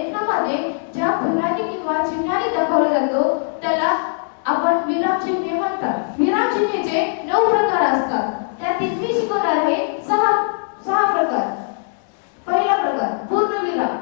लेखनामध्ये ज्या फुलांनी किंवा चिन्हांनी दाखवला जातो त्याला आपण विरामचिन्हे म्हणतात। विरामचिन्हाचे 9 प्रकार असतात, त्यातील मी शिकवणार आहे 6 प्रकार। पहिला प्रकार पूर्णविराम।